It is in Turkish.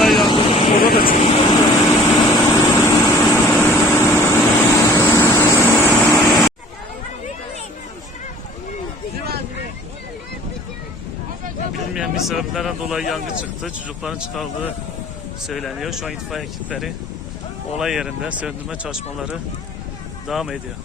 Aday yandı. Orada da çıktı. Bilmeyen bir sebeplerden dolayı yangın çıktı. Çocukların çıkarıldığı söyleniyor. Şu an itfaiye ekipleri olay yerinde söndürme çalışmaları devam ediyor.